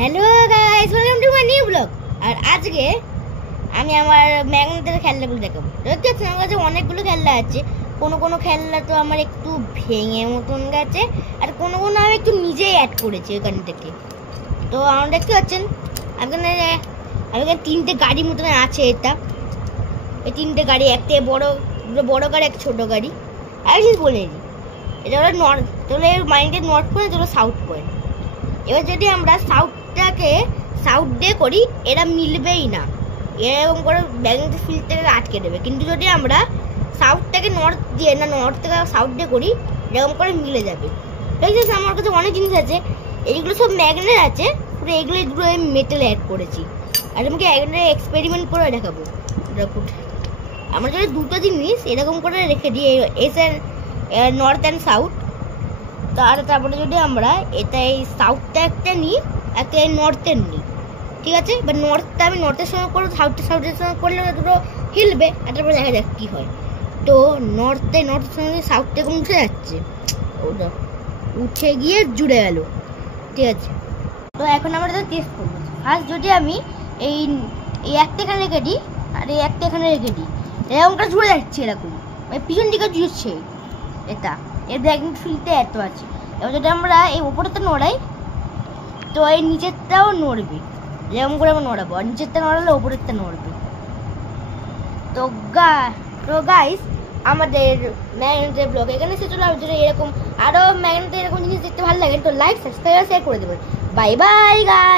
Hello guys, welcome to my new blog. আর আজকে আমি আমার ম্যাগনেটের খেলনাগুলো দেখাবো। দেখতে পাচ্ছেন আমার কাছে অনেকগুলো খেলনা আছে। কোনো খেলনা তো আমার একটু ভেঙে মতন গেছে, আর কোনো আমি একটু নিজেই অ্যাড করেছি ওইখান থেকে। তো আমার দেখতে পাচ্ছেন আমি এখানে তিনটে গাড়ি মতন আছে। এই তিনটে গাড়ি, একটা বড় গাড়ি, একটা ছোটো গাড়ি। আর কিছু বলে দিই, এটা হলো নর্থ, তাহলে মাইন্ডের নর্থ পয়েন্ট, এটা হলো সাউথ পয়েন্ট। এবার যদি আমরা সাউথটাকে সাউথ দিয়ে করি, এরা মিলবেই না, এরকম করে ম্যাগনেটিক ফিল্ডটাকে আটকে দেবে। কিন্তু যদি আমরা সাউথটাকে নর্থ দিয়ে নর্থ থেকে সাউথ দিয়ে করি, এরকম করে মিলে যাবে। ঠিক আছে, আমার কাছে অনেক জিনিস আছে, এইগুলো সব ম্যাগনেট আছে, পুরো এগুলো দুটো আমি মেটেল অ্যাড করেছি। আর আমাকে একটা এক্সপেরিমেন্ট করে দেখাবো। আমরা যদি দুটো জিনিস এরকম করে রেখে দিই, নর্থ অ্যান্ড সাউথ, তারপরে যদি আমরা এটা এই সাউথটা একটা নিই, একটা এই নর্থের নিই, ঠিক আছে? বা নর্থটা আমি নর্থের সঙ্গে করবো, সাউথের সঙ্গে করলে দুটো হিলবে, আর তারপরে দেখা যাক কী হয়। তো নর্থের সঙ্গে সাউথটা এখন উঠে যাচ্ছে, ওটা উঠে গিয়ে জুড়ে গেল, ঠিক আছে? তো এখন আমরা এটা টেস্ট করবো। ফার্স্ট যদি আমি এই একটা এখানে রেখে দিই, আর এই একটা এখানে রেখে দিই, এরকমটা জুড়ে যাচ্ছে, এরকম পিছন দিকে জুড়ছে এটা, এর ম্যাগনেট ফিল্ডটা এত আছে। এবার যদি আমরা এই ওপরেরটা নড়াই, তো এই নিচেরটাও নড়বে, যেরকম করে আমরা নড়াবো, আর নিচেরটা নড়ালে ওপরেরটা নড়বে। তো গাইস, আমাদের ম্যাগনেটের ব্লগ এখানে শেষ হলো। যদি এরকম আরও ম্যাগনেটের এরকম জিনিস দেখতে ভালো লাগে, তো লাইক, সাবস্ক্রাইব, শেয়ার করে দেবেন। Bye bye guys.